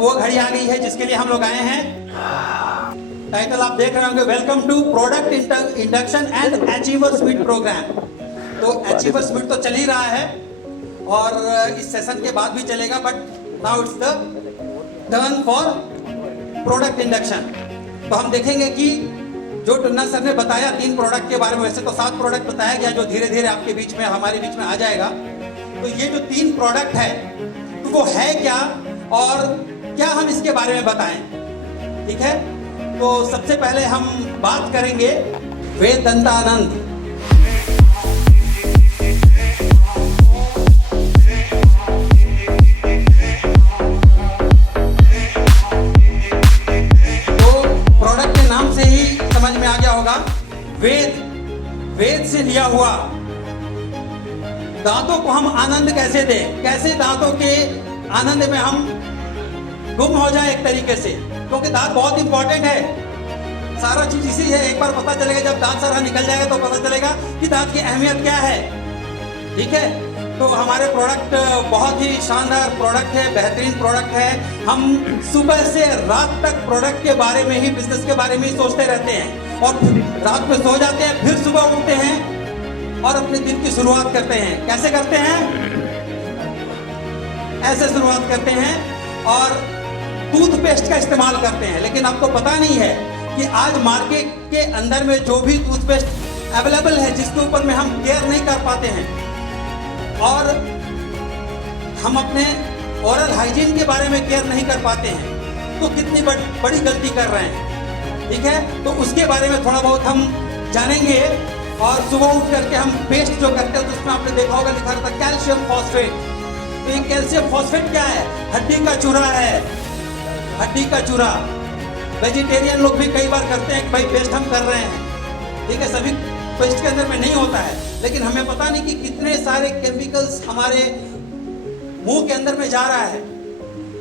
वो घड़ी आ गई है जिसके लिए हम लोग आए हैं। टाइटल आप देख रहे होंगे, welcome to product induction and achievers meet program. तो अचीवर्स मीट तो चल ही रहा है और इस सेशन के बाद भी चलेगा, but now it's the turn for product induction. तो हम देखेंगे कि जो टुन्ना सर ने बताया 3 प्रोडक्ट के बारे में, वैसे तो 7 प्रोडक्ट बताया गया जो धीरे धीरे आपके बीच में, हमारे बीच में आ जाएगा। तो ये जो 3 प्रोडक्ट है तो वो है क्या और क्या हम इसके बारे में बताएं, ठीक है। तो सबसे पहले हम बात करेंगे वेद दंतानंद। तो प्रोडक्ट के नाम से ही समझ में आ गया होगा, वेद से लिया हुआ। दांतों को हम आनंद कैसे दें, कैसे दांतों के आनंद में हम गुम हो जाए एक तरीके से, क्योंकि दांत बहुत इंपॉर्टेंट है। सारा चीज इसी है, एक बार पता चलेगा, जब दांत सारा निकल जाएगा तो पता चलेगा कि दांत की अहमियत क्या है, ठीक है। तो हमारे प्रोडक्ट बहुत ही शानदार प्रोडक्ट है, बेहतरीन प्रोडक्ट है। हम सुबह से रात तक प्रोडक्ट के बारे में ही, बिजनेस के बारे में ही सोचते रहते हैं और रात में सो जाते हैं, फिर सुबह उठते हैं और अपने दिन की शुरुआत करते हैं। कैसे करते हैं? ऐसे शुरुआत करते हैं और टूथपेस्ट का इस्तेमाल करते हैं। लेकिन आपको पता नहीं है कि आज मार्केट के अंदर में जो भी टूथपेस्ट अवेलेबल है, जिसके ऊपर में हम केयर नहीं कर पाते हैं और हम अपने ओरल हाइजीन के बारे में केयर नहीं कर पाते हैं, तो कितनी बड़ी गलती कर रहे हैं, ठीक है। तो उसके बारे में थोड़ा बहुत हम जानेंगे। और सुबह उठ करके हम पेस्ट जो करते हैं तो उसमें आपने देखा होगा लिखा रहता है कैल्शियम फॉस्फेट। तो ये कैल्शियम फॉस्फेट क्या है? हड्डी का चूरा है, हड्डी का चूरा। वेजिटेरियन लोग भी कई बार करते हैं कि भाई पेस्ट हम कर रहे हैं, ठीक है। सभी पेस्ट के अंदर में नहीं होता है, लेकिन हमें पता नहीं कि कितने सारे केमिकल्स हमारे मुंह के अंदर में जा रहा है।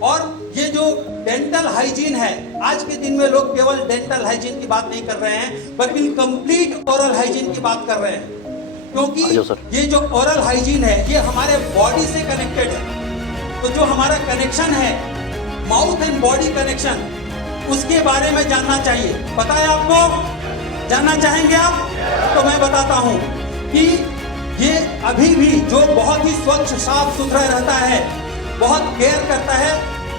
और ये जो डेंटल हाइजीन है, आज के दिन में लोग केवल डेंटल हाइजीन की बात नहीं कर रहे हैं, बल्कि कंप्लीट ओरल हाइजीन की बात कर रहे हैं, क्योंकि ये जो ओरल हाइजीन है ये हमारे बॉडी से कनेक्टेड है। तो जो हमारा कनेक्शन है, माउथ एंड बॉडी कनेक्शन, उसके बारे में जानना चाहिए। पता है आपको? जानना चाहेंगे आप? तो मैं बताता हूं कि ये अभी भी जो बहुत ही स्वच्छ साफ सुथरा रहता है, बहुत केयर करता है,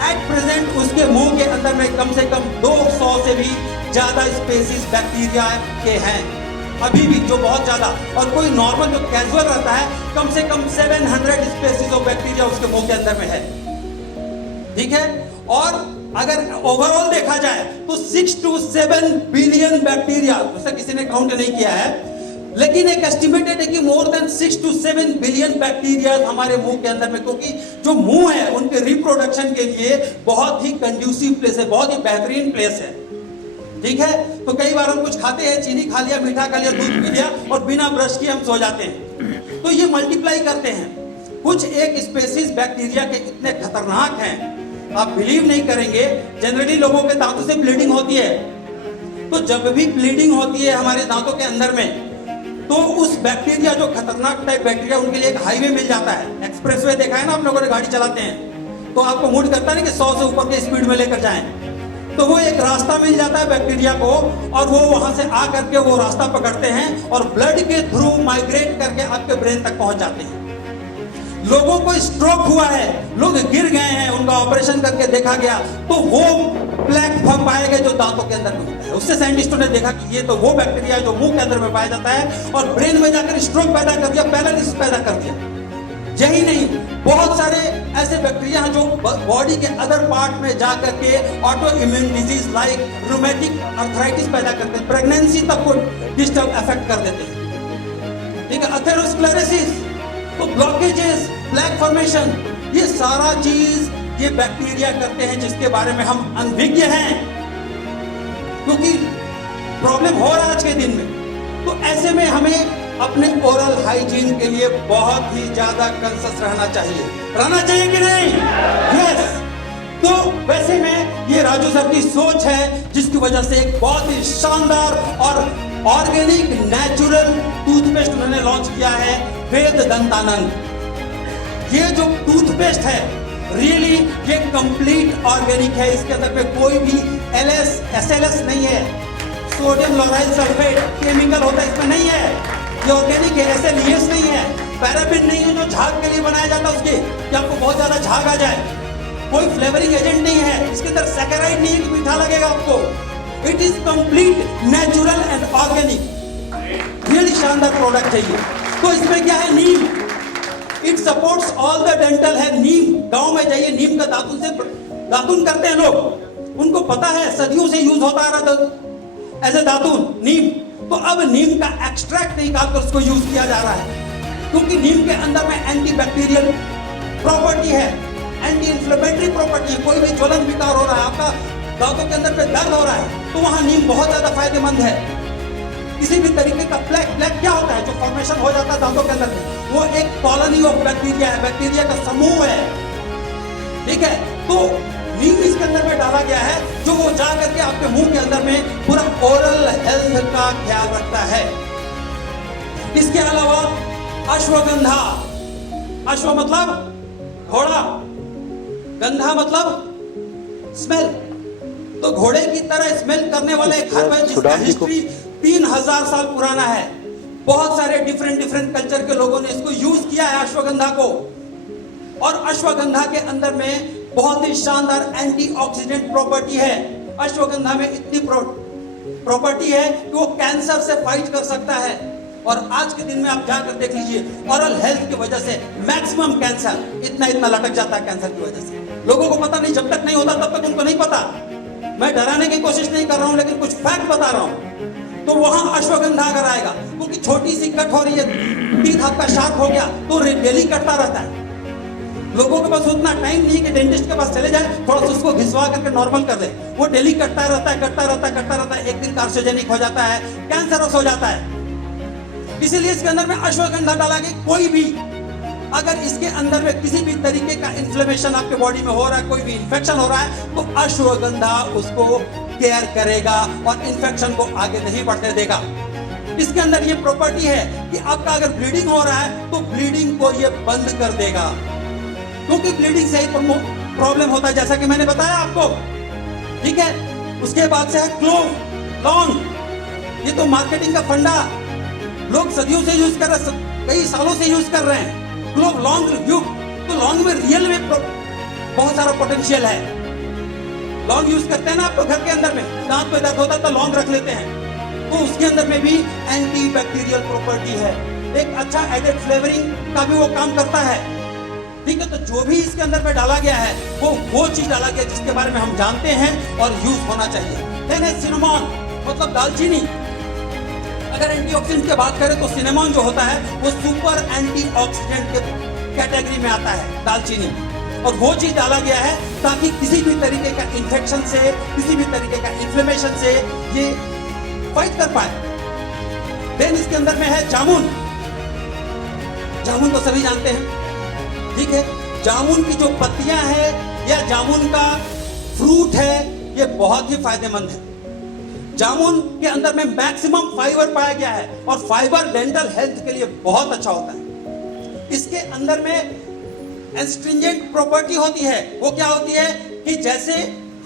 एट प्रेजेंट उसके मुंह के अंदर में कम से कम 200 से भी ज्यादा स्पेसीज बैक्टीरिया के हैं अभी भी, जो बहुत ज्यादा। और कोई नॉर्मल जो कैजुअल रहता है, कम से कम 700 स्पेसीज ऑफ बैक्टीरिया उसके मुंह के अंदर में है, ठीक है। और अगर ओवरऑल देखा जाए तो 6 to 7 बिलियन बैक्टीरिया, वैसे किसी ने काउंट नहीं किया है, लेकिन एक एस्टिमेटेड है कि more than 6 to 7 billion bacteria हमारे मुंह के अंदर में, क्योंकि जो मुंह है उनके रिप्रोडक्शन के लिए बहुत ही कंड्यूसिव प्लेस है, बहुत ही बेहतरीन प्लेस है, ठीक है। तो कई बार हम कुछ खाते हैं, चीनी खा लिया, मीठा खा लिया, दूध पी लिया और बिना ब्रश किए हम सो जाते हैं। तो ये मल्टीप्लाई करते हैं। कुछ एक स्पेसीज बैक्टीरिया के इतने खतरनाक हैं, आप बिलीव नहीं करेंगे। जनरली लोगों के दांतों से ब्लीडिंग होती है, तो जब भी ब्लीडिंग होती है हमारे दांतों के अंदर में, तो उस बैक्टीरिया, जो खतरनाक टाइप बैक्टीरिया, उनके लिए एक हाईवे मिल जाता है। एक्सप्रेसवे देखा है ना आप लोगों ने, गाड़ी चलाते हैं तो आपको मूड करता नहीं कि 100 से ऊपर के स्पीड में लेकर जाएं, तो वो एक रास्ता मिल जाता है बैक्टीरिया को और वो वहां से आ करके वो रास्ता पकड़ते हैं और ब्लड के थ्रू माइग्रेट करके आपके ब्रेन तक पहुंच जाते हैं। लोगों को स्ट्रोक हुआ है, लोग गिर गए हैं, उनका ऑपरेशन करके देखा गया तो वो ब्लैक फंग पाए गए जो दांतों के अंदर में होता है। उससे साइंटिस्टों ने देखा कि ये तो वो बैक्टीरिया है जो मुंह के अंदर में पाया जाता है और ब्रेन में जाकर स्ट्रोक पैदा कर दिया, पैरालिसिस पैदा कर दिया। यही नहीं, बहुत सारे ऐसे बैक्टीरिया हैं जो बॉडी के अदर पार्ट में जाकर के auto immune disease like rheumatic arthritis पैदा करते हैं, प्रेगनेंसी तक को डिस्टर्ब अफेक्ट कर देते हैं, ठीक है। अथेरोस्क्लेरोसिस, तो ब्लॉकेजेस, प्लेक फॉर्मेशन, ये सारा चीज ये बैक्टीरिया करते हैं, जिसके बारे में हम अनभिज्ञ हैं, क्योंकि प्रॉब्लम हो रहा है आज के दिन में। तो ऐसे में हमें अपने ओरल हाइजीन के लिए बहुत ही ज्यादा कंसस रहना चाहिए कि नहीं? यस। तो वैसे में ये राजू सर की सोच है, जिसकी वजह से एक बहुत ही शानदार और ऑर्गेनिक नेचुरल टूथपेस्ट उन्होंने लॉन्च किया है, वेद दंतानंद। ये जो टूथपेस्ट है रियली ये कंप्लीट ऑर्गेनिक है। इसके अंदर पे कोई भी एलएस एसएलएस नहीं है, सोडियम लोराइल सल्फेट केमिकल होता है इसमें नहीं है। ये ऑर्गेनिक है, एसएलईएस नहीं है, पैराबिन नहीं है जो झाग के लिए बनाया जाता है उसके कि आपको बहुत ज्यादा झाग आ जाए। कोई फ्लेवरिंग एजेंट नहीं है, इसके अंदर सैकेराइड नहीं है कि मीठा लगेगा आपको। It is complete natural and organic. Really शानदार प्रोडक्ट है ये। तो इसमें क्या है, नीम। It supports all the dental है। नीम, गांव में जाइए, नीम का दातुन से दातुन करते हैं लोग, उनको पता है, सदियों से यूज होता आ रहा था एज ए दातुन नीम। तो अब नीम का एक्सट्रैक्ट निकाल कर उसको यूज किया जा रहा है, क्योंकि नीम के अंदर में एंटी बैक्टीरियल प्रॉपर्टी है, एंटी इंफ्लेमेटरी प्रॉपर्टी है। कोई भी ज्वलन विकार हो रहा है, आपका दांतों के अंदर पे दर्द हो रहा है, तो वहां नीम बहुत ज्यादा फायदेमंद है। किसी भी तरीके का प्लेक क्या होता है जो फॉर्मेशन हो जाता है दांतों के अंदर में, वो एक कॉलोनी ऑफ बैक्टीरिया है, बैक्टीरिया का समूह है, ठीक है। तो नीम इसके अंदर में डाला गया है जो वो जा करके आपके मुंह के अंदर में पूरा ओरल हेल्थ का ख्याल रखता है। इसके अलावा अश्वगंधा, अश्व मतलब घोड़ा, गंधा मतलब स्मेल। तो घोड़े की तरह स्मेल करने वाला एक हर्ब है जिसका हिस्ट्री 3000 साल पुराना है। बहुत सारे डिफरेंट कल्चर के लोगों ने इसको यूज किया है अश्वगंधा को। और अश्वगंधा के अंदर में बहुत ही शानदार एंटीऑक्सीडेंट प्रॉपर्टी है। अश्वगंधा में इतनी प्रॉपर्टी है कि वो कैंसर से फाइट कर सकता है। और आज के दिन में आप जाकर देख लीजिए, ओरल हेल्थ की वजह से मैक्सिमम कैंसर इतना लटक जाता है कैंसर की वजह से। लोगों को पता नहीं, जब तक नहीं होता तब तक उनको नहीं पता। मैं डराने की कोशिश नहीं कर रहा हूं, लेकिन कुछ फैक्ट बता रहा हूं। तो वहां अश्वगंधा अगर आएगा, क्योंकि छोटी सी कट हो रही है, टीथ आपका शार्प हो गया, तो डेली कटता रहता है। लोगों के पास उतना टाइम नहीं है कि डेंटिस्ट के पास चले जाए, थोड़ा सा उसको घिसवा करके नॉर्मल कर दे। वो डेली कटता रहता है, एक दिन कार्सिनोजेनिक हो जाता है, कैंसरस हो जाता है। इसीलिए इसके अंदर में अश्वगंधा डाला गया। कोई भी अगर इसके अंदर में किसी भी तरीके का इन्फ्लेमेशन आपके बॉडी में हो रहा है, कोई भी इन्फेक्शन हो रहा है, तो अश्वगंधा उसको केयर करेगा और इन्फेक्शन को आगे नहीं बढ़ने देगा। इसके अंदर ये प्रॉपर्टी है कि आपका अगर ब्लीडिंग हो रहा है तो ब्लीडिंग को ये बंद कर देगा, क्योंकि ब्लीडिंग से ही प्रॉब्लम होता है, जैसा कि मैंने बताया आपको, ठीक है। उसके बाद से है क्लोव, लौंग। ये तो मार्केटिंग का फंडा, लोग सदियों से यूज कर रहे हैं, कई सालों से यूज कर रहे हैं क्लोव, लौंग। तो लौंग में रियल में बहुत सारा पोटेंशियल है। लौंग यूज करते हैं ना आप तो घर के अंदर में, दांत पे दर्द होता है तो लौंग रख लेते हैं, तो उसके अंदर में भी एंटी बैक्टीरियल प्रॉपर्टी है। एक अच्छा एडेड फ्लेवरिंग का भी वो काम करता है, ठीक है। तो जो भी इसके अंदर में डाला गया है वो चीज डाला गया जिसके बारे में हम जानते हैं और यूज होना चाहिए। देन है सिनेमॉन, मतलब दालचीनी। अगर एंटीऑक्सीडेंट की बात करें तो सिनेमॉन जो होता है वो सुपर एंटीऑक्सीडेंट के कैटेगरी में आता है, दालचीनी। और वो चीज डाला गया है ताकि किसी भी तरीके का इन्फेक्शन से, किसी भी तरीके का इन्फ्लेमेशन से ये फाइट कर पाए। देन इसके अंदर में है जामुन। जामुन तो सभी जानते हैं, ठीक है। जामुन की जो पत्तियां हैं या जामुन का फ्रूट है, ये बहुत ही फायदेमंद है। जामुन के अंदर में मैक्सिमम फाइबर पाया गया है और फाइबर डेंटल हेल्थ के लिए बहुत अच्छा होता है। इसके अंदर में एस्ट्रिंजेंट प्रॉपर्टी होती है। वो क्या होती है कि जैसे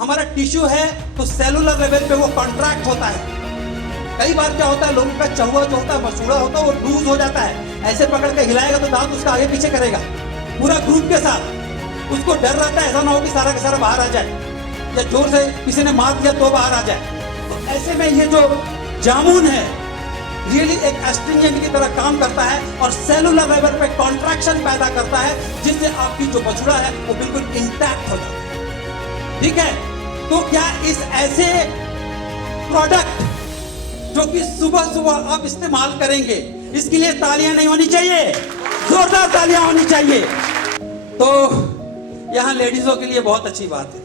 हमारा टिश्यू है तो सेलुलर लेवल पे वो कॉन्ट्रैक्ट होता है। कई बार क्या होता है, लोगों का चौवा जो होता है, मसूड़ा होता है, वो लूज हो जाता है। ऐसे पकड़ के हिलाएगा तो दांत उसका आगे पीछे करेगा पूरा ग्रुप के साथ। उसको डर रहता है ऐसा ना हो कि सारा का सारा बाहर आ जाए, या जोर से किसी ने मार दिया तो बाहर आ जाए। तो ऐसे में ये जो जामुन है रियली एक एस्ट्रिंजेंट की तरह काम करता है और सेलुलर लेवल पे कॉन्ट्रैक्शन पैदा करता है, जिससे आपकी जो बछड़ा है वो बिल्कुल इंटैक्ट हो जाता है, ठीक है। तो क्या इस ऐसे प्रोडक्ट जो कि सुबह सुबह आप इस्तेमाल करेंगे, इसके लिए तालियां नहीं होनी चाहिए, जोरदार तालियां होनी चाहिए। तो यहां लेडीजों के लिए बहुत अच्छी बात है,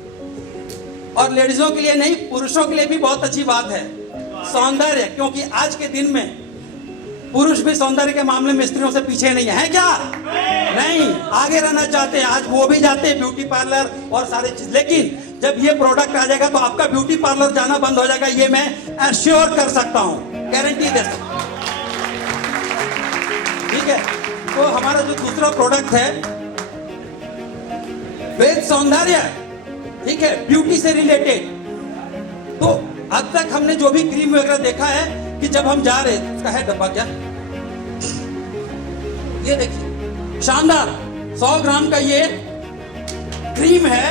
और लेडीजों के लिए नहीं, पुरुषों के लिए भी बहुत अच्छी बात है, सौंदर्य। क्योंकि आज के दिन में पुरुष भी सौंदर्य के मामले में स्त्रियों से पीछे नहीं है क्या? नहीं, आगे रहना चाहते हैं। आज वो भी जाते हैं ब्यूटी पार्लर और सारी चीज, लेकिन जब ये प्रोडक्ट आ जाएगा तो आपका ब्यूटी पार्लर जाना बंद हो जाएगा, ये मैं एश्योर कर सकता हूं, गारंटी दे सकता हूं, ठीक है। तो हमारा जो दूसरा प्रोडक्ट है वेद सौंदर्य, ठीक है, ब्यूटी से रिलेटेड। तो अब तक हमने जो भी क्रीम वगैरह देखा है कि जब हम जा रहे, उसका है डब्बा क्या, ये देखिए शानदार 100 ग्राम का ये क्रीम है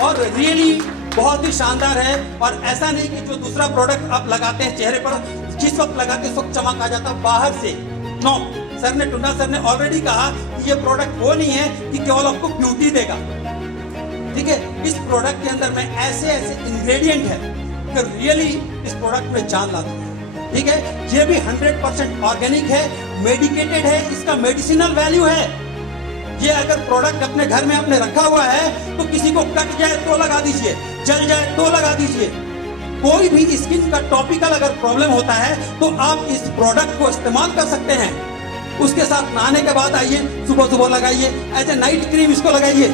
और रियली बहुत ही शानदार है। और ऐसा नहीं कि जो दूसरा प्रोडक्ट आप लगाते हैं चेहरे पर, जिस वक्त लगाते हैं उस वक्त चमक आ जाता बाहर से। नो, सर ने, टुन्ना सर ने ऑलरेडी कहा कि ये प्रोडक्ट वो नहीं है कि केवल आपको ब्यूटी देगा, ठीक है। इस प्रोडक्ट के अंदर में ऐसे ऐसे इंग्रेडिएंट है कि रियली इस प्रोडक्ट में जान लाते हैं, ठीक है। ये भी 100% ऑर्गेनिक है, मेडिकेटेड है, इसका मेडिसिनल वैल्यू है। ये अगर प्रोडक्ट अपने घर में आपने रखा हुआ है तो किसी को कट जाए तो लगा दीजिए, जल जाए तो लगा दीजिए। कोई भी स्किन का टॉपिकल अगर प्रॉब्लम होता है तो आप इस प्रोडक्ट को इस्तेमाल कर सकते हैं। उसके साथ नहाने के बाद आइए, सुबह सुबह लगाइए, एज ए नाइट क्रीम इसको लगाइए।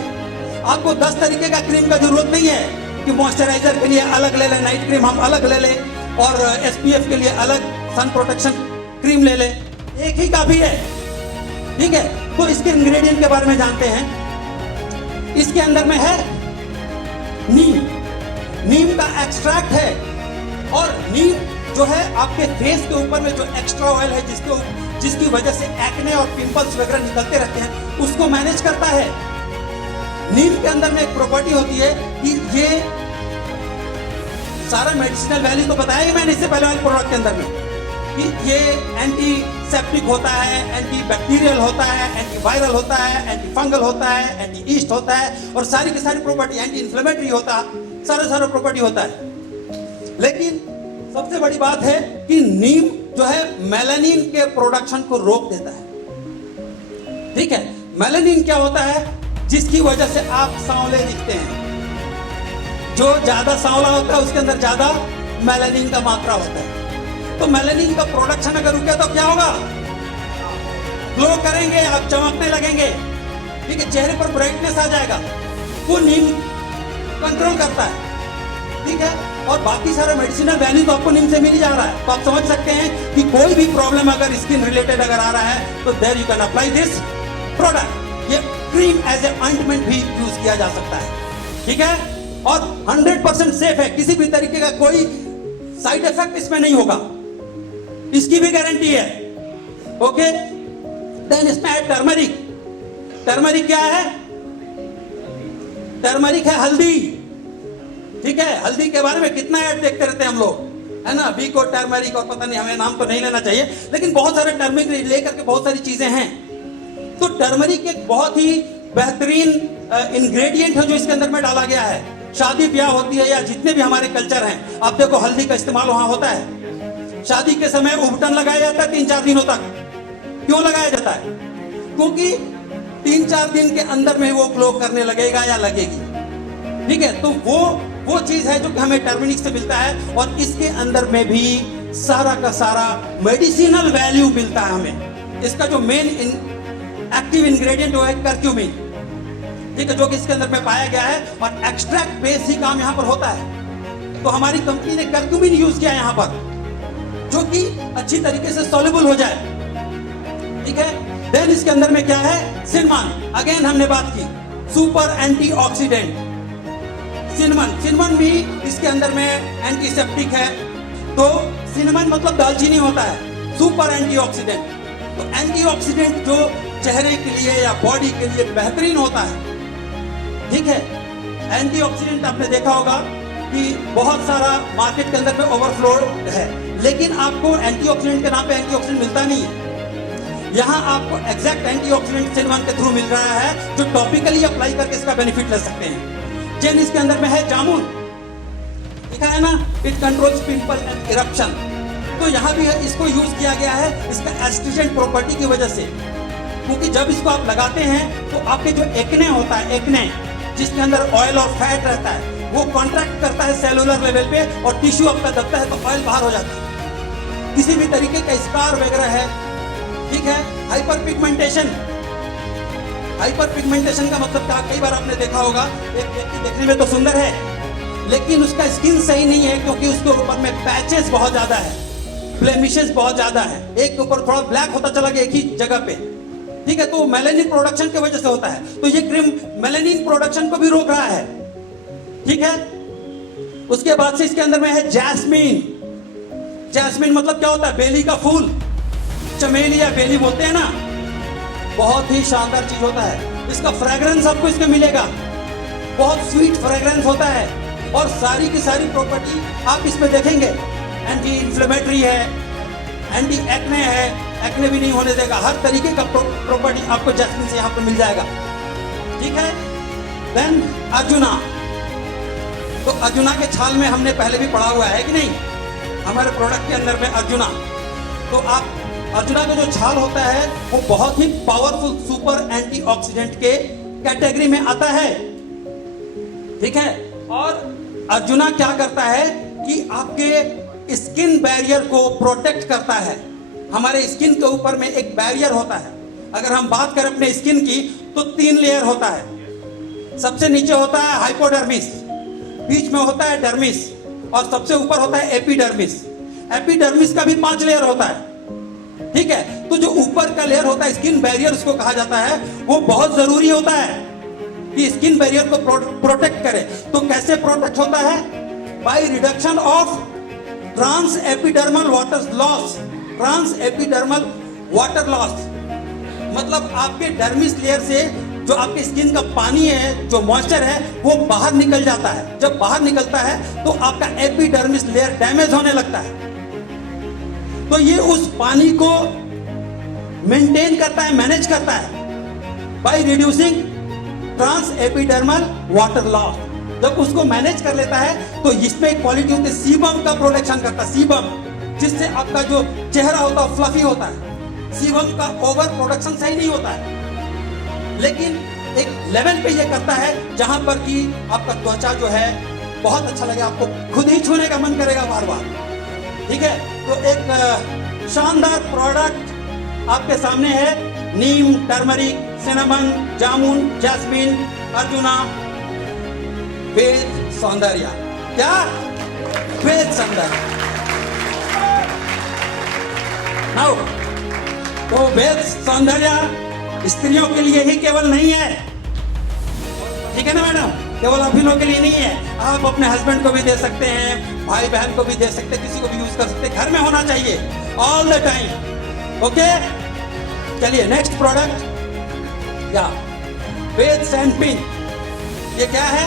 आपको 10 तरीके का क्रीम का जरूरत नहीं है कि मॉइस्चराइजर के लिए अलग ले लें, नाइट क्रीम हम अलग ले लें, और SPF के लिए अलग सन प्रोटेक्शन क्रीम ले लें, एक ही काफी है, ठीक है। तो इसके इंग्रेडिएंट के बारे में जानते हैं। इसके अंदर में है नीम, नीम का एक्सट्रैक्ट है। और नीम जो है आपके फेस के ऊपर में जो एक्स्ट्रा ऑयल है जिसकी वजह से एक्ने और पिंपल्स वगैरह निकलते रहते हैं, उसको मैनेज करता है। नीम के अंदर में एक प्रॉपर्टी होती है कि ये सारा मेडिसिनल वैल्यू तो बताया ही मैंने इससे पहले वाले प्रोडक्ट के अंदर में, कि ये एंटीसेप्टिक होता है, एंटी बैक्टीरियल होता है, एंटी वायरल होता है, एंटी फंगल होता है, एंटी ईस्ट होता है, और सारी की सारी प्रॉपर्टी, एंटी इन्फ्लेमेटरी होता है, सारा प्रॉपर्टी होता है। लेकिन सबसे बड़ी बात है कि नीम जो है मेलानिन के प्रोडक्शन को रोक देता है, ठीक है। मेलानिन क्या होता है, जिसकी वजह से आप सांवले दिखते हैं। जो ज्यादा सांवला होता है उसके अंदर ज्यादा मेलानिन का मात्रा होता है। तो मेलानिन का प्रोडक्शन अगर रुके तो क्या होगा, ग्लो करेंगे आप, चमकने लगेंगे, ठीक है, चेहरे पर ब्राइटनेस आ जाएगा। वो नीम कंट्रोल करता है, ठीक है। और बाकी सारा मेडिसिनल वैल्यू तो आपको नीम से मिल ही जा रहा है। तो आप समझ सकते हैं कि कोई भी प्रॉब्लम अगर स्किन रिलेटेड अगर आ रहा है तो there you can apply this product. ये क्रीम एज ए ऑइंटमेंट भी यूज किया जा सकता है, ठीक है। और 100% सेफ है, किसी भी तरीके का कोई साइड इफेक्ट इसमें नहीं होगा, इसकी भी गारंटी है, ओके। देन इसमें है टर्मरिक। टर्मरिक क्या है, टर्मरिक है हल्दी, ठीक है। हल्दी के बारे में कितना ऐड देखते रहते हैं हम लोग, है ना, बीको टर्मरिक, और पता नहीं, हमें नाम तो नहीं लेना चाहिए, लेकिन बहुत सारे टर्मरिक लेकर के बहुत सारी चीजें हैं। तो टर्मरिक एक बहुत ही बेहतरीन इंग्रेडिएंट है जो इसके अंदर में डाला गया है। शादी ब्याह होती है या जितने भी हमारे कल्चर हैं, आप देखो हल्दी का इस्तेमाल वहां होता है। शादी के समय उबटन लगाया जाता है 3-4 दिनों तक। क्यों लगाया जाता है, क्योंकि 3-4 दिन के अंदर में वो ग्लो करने लगेगा या लगेगी, ठीक है। तो वो चीज है जो कि हमें टर्मरिक से मिलता है। और इसके अंदर में भी सारा का सारा मेडिसिनल वैल्यू मिलता है हमें। इसका जो मेन एक्टिव इंग्रेडिएंट वो है करक्यूमिन, ठीक है, जो कि इसके अंदर में पाया गया है। और एक्सट्रैक्ट बेस ही काम यहाँ पर होता है। तो हमारी कंपनी ने करक्यूमिन यूज किया यहाँ पर, जो कि अच्छी तरीके से सॉल्युबल हो जाए, ठीक है। देन इसके अंदर में क्या है, सिनेमन। अगेन हमने बात की सुपर एंटीऑक्सीडेंट। सिनेमन भी इसके अंदर में एंटीसेप्टिक है। तो सिनेमन मतलब दालचीनी होता है, सुपर एंटीऑक्सीडेंट। तो एंटीऑक्सीडेंट जो चेहरे के लिए या बॉडी के लिए बेहतरीन होता है, ठीक है। एंटीऑक्सीडेंट आपने देखा होगा कि बहुत सारा मार्केट के अंदर में ओवरफ्लो है, लेकिन आपको एंटीऑक्सीडेंट के नाम पे एंटीऑक्सीडेंट मिलता नहीं है। यहाँ आपको एग्जैक्ट एंटीऑक्सीडेंट सिनेमन के थ्रू मिल रहा है, जो टॉपिकली अप्लाई करके इसका बेनिफिट ले सकते हैं। जेन इसके अंदर में है जामुन, लिखा है ना, it controls pimple and eruption. तो यहाँ भी इसको यूज किया गया है इसका एस्ट्रिजेंट प्रॉपर्टी की वजह से, क्योंकि जब इसको आप लगाते हैं तो आपके जो एक्ने होता है, एक्ने जिसके अंदर ऑयल और फैट रहता है, वो कॉन्ट्रैक्ट करता है सेलुलर लेवल पे, और टिश्यू आपका दबता है तो ऑयल बाहर हो जाता है। किसी भी तरीके का स्कार वगैरह है, ठीक है। हाइपर पिगमेंटेशन, हाइपर पिगमेंटेशन का मतलब क्या, कई बार आपने देखा होगा एक व्यक्ति देखने में तो सुंदर है लेकिन उसका स्किन सही नहीं है, क्योंकि उसके ऊपर में पैचेस बहुत ज्यादा है, ब्लेमिशेस बहुत ज्यादा है, एक के ऊपर थोड़ा ब्लैक होता चला गया एक ही जगह पे, ठीक है, तो मेलानिन प्रोडक्शन की वजह से होता है। तो ये क्रीम मेलानिन प्रोडक्शन को भी रोक रहा है। ठीक है, उसके बाद से इसके अंदर में है जैस्मीन। जैस्मीन मतलब क्या होता है? बेली का फूल, चमेली या बेली बोलते हैं ना, बहुत ही शानदार चीज होता है। इसका फ्रेग्रेंस आपको इसमें मिलेगा, बहुत स्वीट फ्रेग्रेंस होता है, और सारी की सारी प्रॉपर्टी आप इसमें देखेंगे। एंटी इन्फ्लेमेटरी है, एंटी एक्ने है, एक्ने भी नहीं होने देगा, हर तरीके का प्रॉपर्टी आपको जैस्मिन से यहाँ पर मिल जाएगा। ठीक है, देन अर्जुना। तो अर्जुना के छाल में हमने पहले भी पढ़ा हुआ है कि नहीं, हमारे प्रोडक्ट के अंदर में अर्जुना। तो आप अर्जुना का जो छाल होता है वो बहुत ही पावरफुल सुपर एंटीऑक्सीडेंट के कैटेगरी में आता है। ठीक है, और अर्जुना क्या करता है कि आपके स्किन बैरियर को प्रोटेक्ट करता है। हमारे स्किन के ऊपर में एक बैरियर होता है। अगर हम बात करें अपने स्किन की तो 3 लेयर होता है। सबसे नीचे होता है हाइपोडर्मिस, बीच में होता है डर्मिस, और सबसे ऊपर होता है एपिडर्मिस। एपिडर्मिस का भी 5 लेयर होता है। ठीक है, तो जो ऊपर का लेयर होता है स्किन बैरियर उसको कहा जाता है, वो बहुत जरूरी होता है कि स्किन बैरियर को प्रोटेक्ट करे। तो कैसे प्रोटेक्ट होता है? By reduction of trans epidermal water loss. Trans epidermal water loss मतलब आपके डर्मिस लेयर से जो आपके स्किन का पानी है, जो मॉइस्चर है, वो बाहर निकल जाता है। जब बाहर निकलता है तो आपका एपिडर्मिस लेयर डैमेज होने लगता है। तो ये उस पानी को मेंटेन करता है, मैनेज करता है by reducing trans epidermal water loss. जब उसको मैनेज कर लेता है तो इसमें एक क्वालिटी होती है सीबम का प्रोटेक्शन करता है। सीबम, जिससे आपका जो चेहरा होता है फ्लफी होता है। सीबम का ओवर प्रोडक्शन सही नहीं होता है, लेकिन एक लेवल पे ये करता है जहां पर कि आपका त्वचा जो है बहुत अच्छा लगे, आपको खुद ही छूने का मन करेगा बार बार। ठीक है, तो एक शानदार प्रोडक्ट आपके सामने है। नीम, टर्मरिक, सिनेमन, जामुन, जैस्मिन, अर्जुना, वेद सौंदर्य। क्या? वेद सौंदर्य। नाउ तो वेद सौंदर्य स्त्रियों के लिए ही केवल नहीं है। ठीक है ना मैडम, केवल आप ही लोगों के लिए नहीं है, आप अपने हस्बैंड को भी दे सकते हैं, भाई बहन को भी दे सकते हैं, किसी को भी यूज कर सकते हैं। घर में होना चाहिए ऑल द टाइम। ओके, चलिए नेक्स्ट प्रोडक्ट, या वेद सैंडपिन। ये क्या है?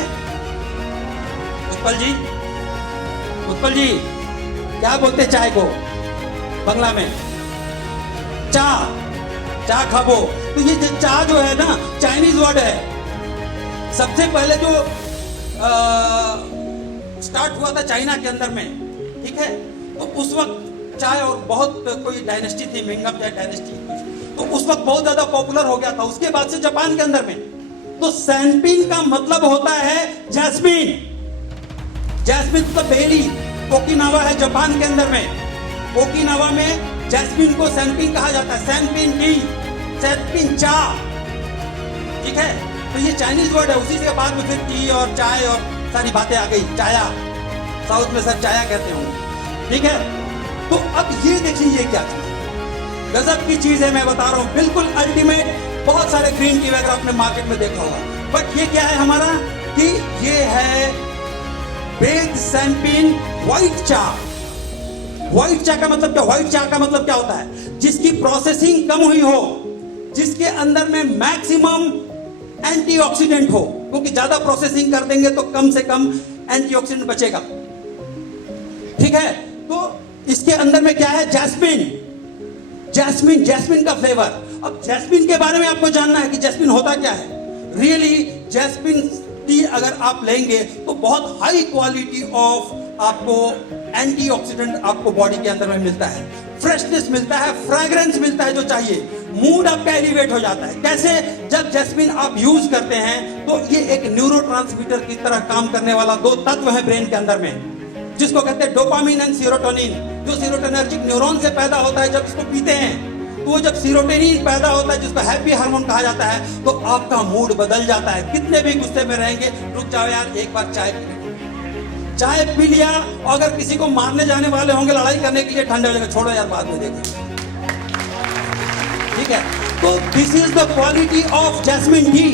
उत्पल जी, उत्पल जी क्या बोलते हैं चाय को बंगला में? चा, चा खाबो। तो ये जो चा जो है ना, चाइनीज वर्ड है। सबसे पहले जो स्टार्ट हुआ था चाइना के अंदर में। ठीक है, तो उस वक्त चाय, और बहुत कोई डायनेस्टी थी, मिंगम चाय डायनेस्टी, तो उस वक्त बहुत ज्यादा पॉपुलर हो गया था। उसके बाद से जापान के अंदर में तो सैनपिन का मतलब होता है जैस्मिन। जैस्मिन तो बेली, ओकिनावा है जापान के अंदर में। ओकिनावा में जैस्मिन को सैनपिन कहा जाता है। सैनपिन टी, सैनपिन चा। ठीक है, तो ये चाइनीज वर्ड है। उसी के बाद में फिर टी और चाय और सारी बातें आ गई। चाया, साउथ में सर चाया कहते होंगे। ठीक है, तो अब ये देखिए ये क्या चीज, गजब की चीज है, मैं बता रहा हूं, बिल्कुल अल्टीमेट। बहुत सारे ग्रीन टी वगैरह आपने मार्केट में देखा होगा, बट ये क्या है हमारा कि ये है वेद सैनपिन व्हाइट चा। व्हाइट चा का मतलब क्या? व्हाइट चा का मतलब क्या होता है? जिसकी प्रोसेसिंग कम हुई हो, जिसके अंदर में मैक्सिमम एंटीऑक्सीडेंट हो, क्योंकि ज्यादा प्रोसेसिंग कर देंगे तो कम से कम एंटीऑक्सीडेंट बचेगा। ठीक है, तो इसके अंदर में क्या है? जैस्मिन। जैस्मिन, जैस्मिन का फ्लेवर। अब जैस्मिन के बारे में आपको जानना है कि जैस्मिन होता क्या है। रियली जैस्मिन टी अगर आप लेंगे तो बहुत हाई क्वालिटी ऑफ आपको एंटीऑक्सीडेंट आपको बॉडी के अंदर में मिलता है, फ्रेशनेस मिलता है, फ्रेग्रेंस मिलता है जो चाहिए, मूड आपका एलिवेट हो जाता है। कैसे? जब जैस्मिन आप यूज करते हैं तो ये एक न्यूरोट्रांसमीटर की तरह काम करने वाला 2 तत्व है ब्रेन के अंदर में, जिसको कहते हैं डोपामिन एंड सीरोटोनिन। जो सीरोटोनर्जिक न्यूरॉन से पैदा होता है जब इसको पीते हैं, तो वो जब सीरोटोनिन पैदा होता है जिसको हैप्पी हार्मोन कहा जाता है, तो आपका मूड बदल जाता है। कितने भी गुस्से में रहेंगे, रुक जाओ यार, एक बार चाय पी लो। चाय पी लिया, अगर किसी को मारने जाने वाले होंगे, लड़ाई करने के लिए, ठंडे हो जाएगा, छोड़ो यार बाद में देखेंगे। ठीक है, तो this is the quality of jasmine tea.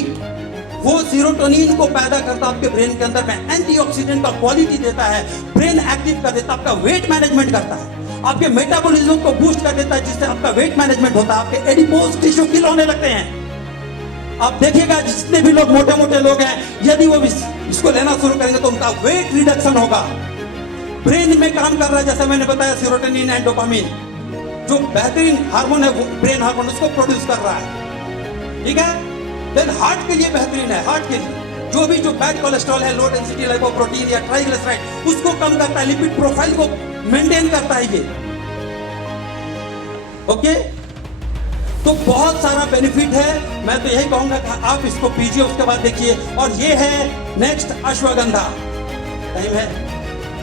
वो सीरोटोनिन को पैदा करता है आपके ब्रेन के अंदर में, एंटीऑक्सीडेंट का क्वालिटी देता है, ब्रेन एक्टिव कर देता है, आपका वेट मैनेजमेंट करता है, आपके मेटाबॉलिज्म को बूस्ट कर देता है, जिससे आपका वेट मैनेजमेंट होता है, आपके एडिपोज टिश्यू किल होने लगते हैं। आप देखिएगा जितने भी लोग मोटे मोटे लोग हैं, यदि वो इसको लेना शुरू करेंगे तो उनका वेट रिडक्शन होगा। ब्रेन में काम कर रहा है, जैसे मैंने बताया, सीरोटोनिन एंड डोपामिन, जो बेहतरीन हार्मोन है, ब्रेन हार्मोन, उसको प्रोड्यूस कर रहा है। ठीक है। देन हार्ट के लिए बेहतरीन है। हार्ट के लिए जो भी जो बैड कोलेस्ट्रॉल है, लो डेंसिटी लाइपोप्रोटीन या ट्राइग्लिसराइड, उसको कम करता है, लिपिड प्रोफाइल को मेंटेन करता है ये। ओके, तो बहुत सारा बेनिफिट है। मैं तो यही कहूंगा कि आप इसको पीजिए, उसके बाद देखिए। और ये है नेक्स्ट अश्वगंधा। टाइम है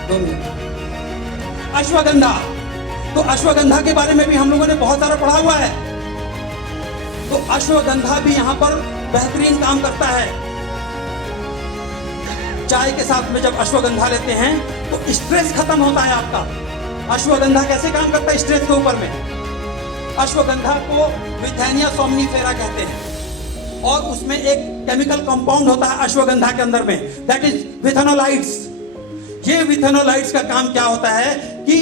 2 मिनट। अश्वगंधा, तो अश्वगंधा के बारे में भी हम लोगों ने बहुत सारा पढ़ा हुआ है। तो अश्वगंधा भी यहां पर बेहतरीन काम करता है। चाय के साथ में जब अश्वगंधा लेते हैं तो स्ट्रेस खत्म होता है आपका। अश्वगंधा कैसे काम करता है स्ट्रेस के ऊपर में? अश्वगंधा को विथेनिया सोमनीफेरा कहते हैं, और उसमें एक केमिकल कंपाउंड होता है अश्वगंधा के अंदर में, दैट इज विथेनोलाइट्स। ये विथेनोलाइट्स का काम क्या होता है कि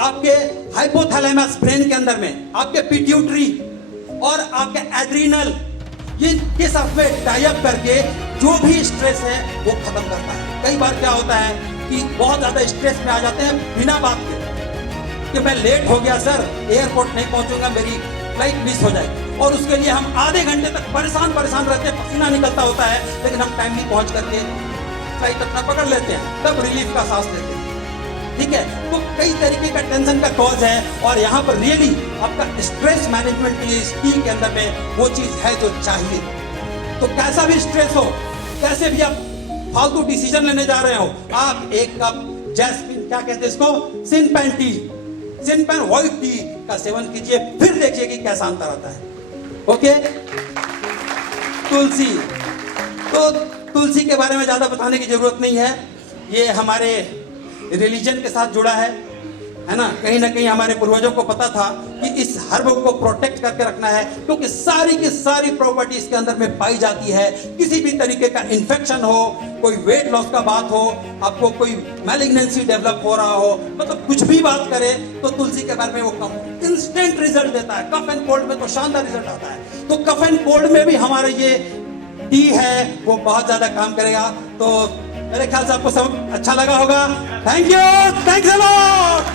आपके हाइपोथैलेमस ब्रेन के अंदर में, आपके पिट्यूटरी और आपके एड्रिनल, ये सब में टाई अप करके जो भी स्ट्रेस है वो खत्म करता है। कई बार क्या होता है कि बहुत ज्यादा स्ट्रेस में आ जाते हैं बिना बात के, कि मैं लेट हो गया सर, एयरपोर्ट नहीं पहुंचूंगा, मेरी फ्लाइट मिस हो जाएगी, और उसके लिए हम आधे घंटे तक परेशान रहते हैं, पसीना निकलता होता है, लेकिन हम टाइमली पहुंच करके फ्लाइट अपना पकड़ लेते हैं, तब रिलीफ का सांस लेते हैं। ठीक है। तो कई तरीके का टेंशन का कॉज है, और यहाँ पर रियली आपका स्ट्रेस मैनेजमेंट के लिए इस टी के अंदर में वो चीज है जो चाहिए। तो कैसा भी स्ट्रेस हो, कैसे भी आप फालतू डिसीजन लेने जा रहे हो, आप एक कप जैस्मिन, क्या कहते हैं इसको, सिनपेन टी, सिनपेन व्हाइट टी का सेवन कीजिए, फिर देखिए कि कैसा अंतर आता है। ओके। तुलसी, तो तुलसी के बारे में ज्यादा बताने की जरूरत नहीं है, ये हमारे रिलीजन के साथ जुड़ा है ना। कहीं ना कहीं हमारे पूर्वजों को पता था कि इस हर्ब को प्रोटेक्ट करके रखना है, क्योंकि सारी की सारी प्रॉपर्टी इसके अंदर में पाई जाती है। किसी भी तरीके का इन्फेक्शन हो, कोई वेट लॉस का बात हो, आपको कोई मैलिग्नेंसी डेवलप हो रहा हो, मतलब कुछ भी बात करे तो तुलसी के बारे में वो कम इंस्टेंट रिजल्ट देता है। कफ एंड कोल्ड में तो शानदार रिजल्ट आता है, तो कफ एंड कोल्ड में भी हमारे ये टी है वो बहुत ज्यादा काम करेगा। तो मेरे ख्याल से आपको सब अच्छा लगा होगा। Thank you, thanks a lot.